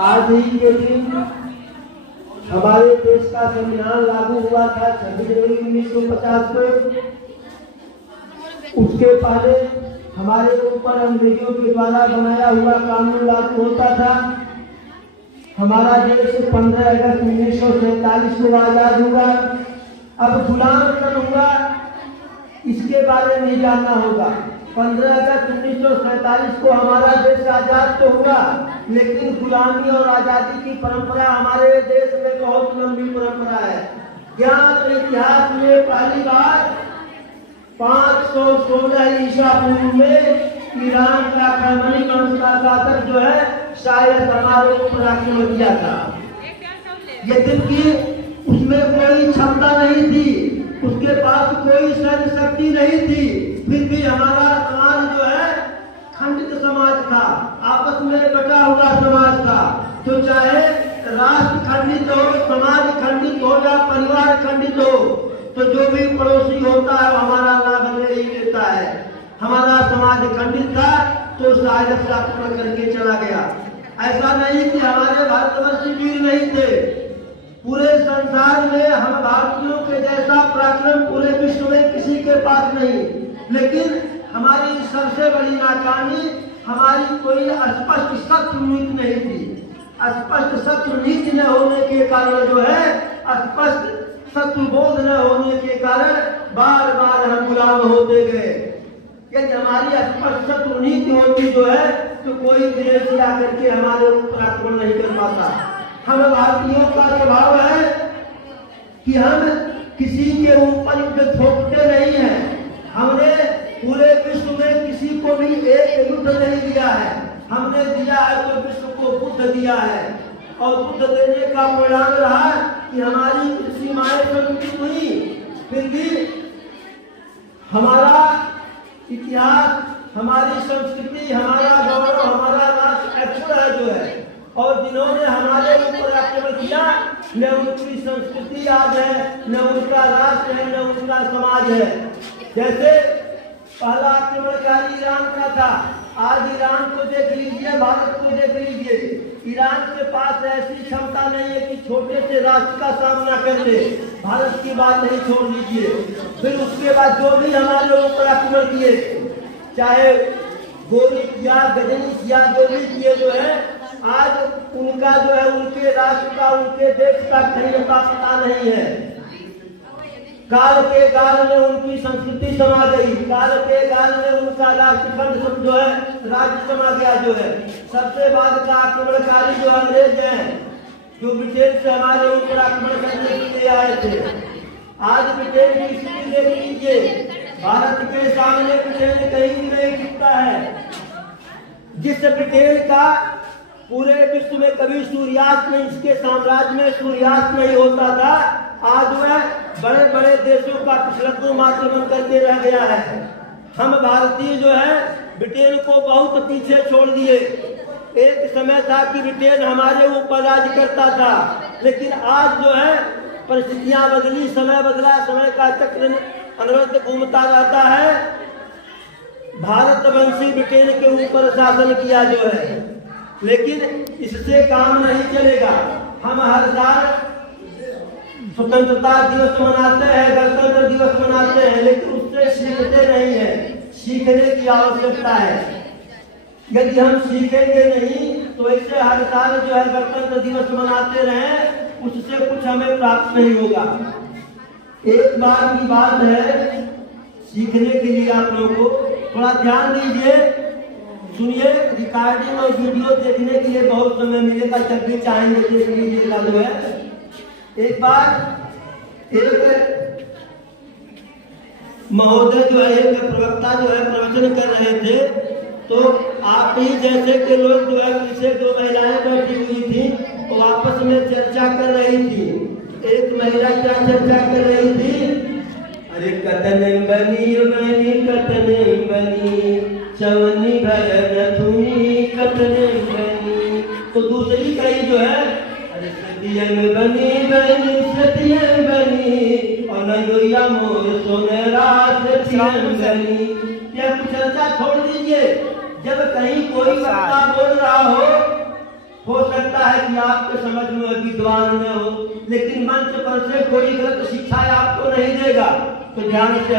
आज ही के दिन हमारे देश का संविधान लागू हुआ था 26 जनवरी 1950 को। उसके पहले हमारे ऊपर अंग्रेजों के द्वारा बनाया हुआ कानून लागू होता था। हमारा देश 15 अगस्त 1947 को आजाद हुआ। अब गुलाम कब हुआ इसके बारे में नहीं जानना होगा। 15 अगस्त 1947 को हमारा देश आजाद तो हुआ, लेकिन गुलामी और आजादी की परंपरा हमारे देश में बहुत लंबी परंपरा है। ज्ञान इतिहास में पहली बार 516 ईसा पूर्व में ईरान का खैमनी वंश का शासक जो है शायद हमारे ऊपर आक्रमण किया था। यद्यपि उसमें कोई क्षमता नहीं थी, उसके पास कोई सैन्य शक्ति नहीं थी, फिर भी हमारा समाज जो है खंडित समाज था, आपस में बटा हुआ समाज था। तो चाहे राष्ट्र खंडित हो, समाज खंडित हो या परिवार खंडित हो, तो जो भी पड़ोसी होता है हमारा लाभ नहीं लेता है। हमारा समाज खंडित था तो शायद से आक्रमण करके चला गया। ऐसा नहीं कि हमारे भारतवर्ष वीर नहीं थे, पूरे संसार में हम भारतीयों के जैसा पराक्रम पूरे विश्व में किसी के पास नहीं। लेकिन हमारी सबसे बड़ी नाकामी हमारी कोई स्पष्ट शत्रु नीति नहीं थी। स्पष्ट शत्रु नीति न होने के कारण जो है, स्पष्ट शत्रु बोध न होने के कारण बार बार हम गुलाम होते गए। यदि हमारी स्पष्ट शत्रु नीति होती जो है तो कोई विदेशी आकर के हमारे ऊपर आक्रमण नहीं कर पाता। हम भारतीयों का स्वभाव है कि हम किसी के ऊपर युद्ध थोपते नहीं हैं। हमने पूरे विश्व में किसी को भी एक युद्ध नहीं दिया है। हमने दिया है तो विश्व को बुद्ध दिया है, और बुद्ध देने का परिणाम रहा कि हमारी सीमाएं संकुचित हुई। फिर भी हमारा इतिहास, हमारी संस्कृति, हमारा गौरव, हमारा राष्ट्र अक्षर है जो है। और जिन्होंने हमारे ऊपर आक्रमण किया, न उनकी संस्कृति आज है, न उनका राष्ट्र है, न उनका समाज है। जैसे पहला आक्रमणकारी ईरान का था, आज ईरान को देख लीजिए, भारत को देख लीजिए। ईरान के पास ऐसी क्षमता नहीं है कि छोटे से राष्ट्र का सामना कर ले। भारत की बात नहीं छोड़ दीजिए। फिर उसके बाद जो भी हमारे ऊपर आक्रमण किए, चाहे गोरी किया, गजनी किया, जो भी किए जो है, आज उनका जो है उनके राष्ट्र का, उनके देश का कहीं का पता नहीं है। काल के काल में उनकी संस्कृति समा गई, काल के काल में उनका राष्ट्रखंड जो है राज्य समा गया जो है। सबसे बाद का आक्रमणकारी जो अंग्रेज हैं, जो ब्रिटेन से हमारे ऊपर आक्रमण करने के लिए आए थे। आज ब्रिटेन की स्थिति देख लीजिए, भारत के सामने ब्रिटेन कहीं भी नहीं टिकता है। जिस ब्रिटेन का पूरे विश्व में कभी सूर्यास्त नहीं, इसके साम्राज्य में सूर्यास्त नहीं होता था, आज वह बड़े बड़े देशों का पिछलग्गू मात्र बन करके रह गया है। हम भारतीय जो है ब्रिटेन को बहुत पीछे छोड़ दिए। एक समय था कि ब्रिटेन हमारे ऊपर राज करता था, लेकिन आज जो है परिस्थितियां बदली, समय बदला, समय का चक्र अनवरत घूमता रहता है। भारतवंशी ब्रिटेन के ऊपर शासन किया जो है, लेकिन इससे काम नहीं चलेगा। हम हर साल स्वतंत्रता दिवस मनाते हैं, गणतंत्र दिवस मनाते हैं, लेकिन उससे सीखते नहीं है। सीखने की आवश्यकता है। यदि हम सीखेंगे नहीं तो ऐसे हर साल जो है गणतंत्र दिवस मनाते रहें, उससे कुछ हमें प्राप्त नहीं होगा। एक बार की बात है, सीखने के लिए आप लोगों को थोड़ा ध्यान दीजिए, सुनिए। रिकॉर्डिंग और वीडियो देखने के लिए बहुत समय मिलेगा, जब भी चाहेंगे देख लीजिएगा जो है। एक बार एक महोदय जो है, एक प्रवक्ता जो है प्रवचन कर रहे थे, तो आप ही जैसे के लोग जो है पीछे जो महिलाएं बैठी हुई थी वो आपस में चर्चा कर रही थी। एक महिला क्या चर्चा कर रही थी? अरे कतन बनी बनी कतन बनी, चवनी भर नथुनी कतन बनी। तो दूसरी कही जो है, अरे सतियन बनी बनी सतियन बनी, और नयोया मोर सोनेरा सतियन बनी। यह चर्चा छोड़ दीजिए। जब कहीं कोई वक्ता बोल रहा हो, हो सकता है कि आपके समझ में विद्वान में हो, लेकिन मंच पर से कोई गलत शिक्षा आपको नहीं देगा। तो ध्यान से